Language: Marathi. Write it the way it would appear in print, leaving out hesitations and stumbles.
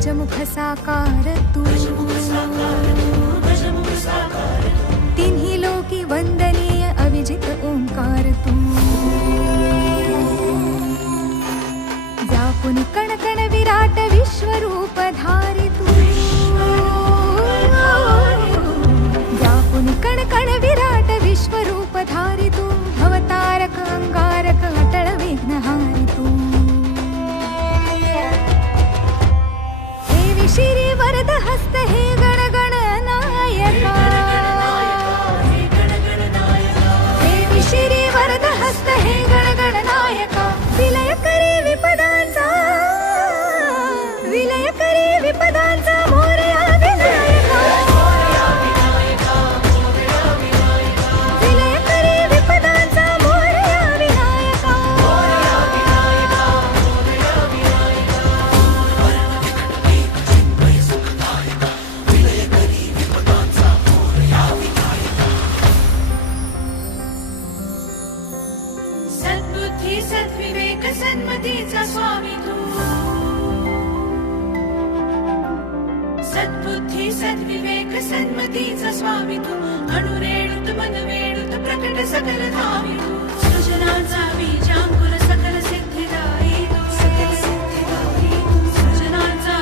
गजमुख साकार तू, तिन्ही लोकी वंदनीय अविजित ओंकार तू, व्यापुन कण कण विराट विश्वरूप धारी तू, व्यापुन कण कण विराट विश्वरूप धारी तू, भवतारक अंगारक अटळ विघ्नहारी तू, हे शिरी वरद हस्त हे गण गण नायका, हे शिरी वरद हस्त हे गण गण नायका, विलय करी विपदांचा, विलय करी विपदांचा मोरया विनायका, विलय करी विपदांचा मोरया विनायका, सद्बुद्धी सद्विवेक सन्मतीचा स्वामी तू, सद्बुद्धी सद्विवेक सन्मतीचा स्वामी तू, अणुरेणुत मन वेणुत प्रकट सकल धामी तू, सृजनाचा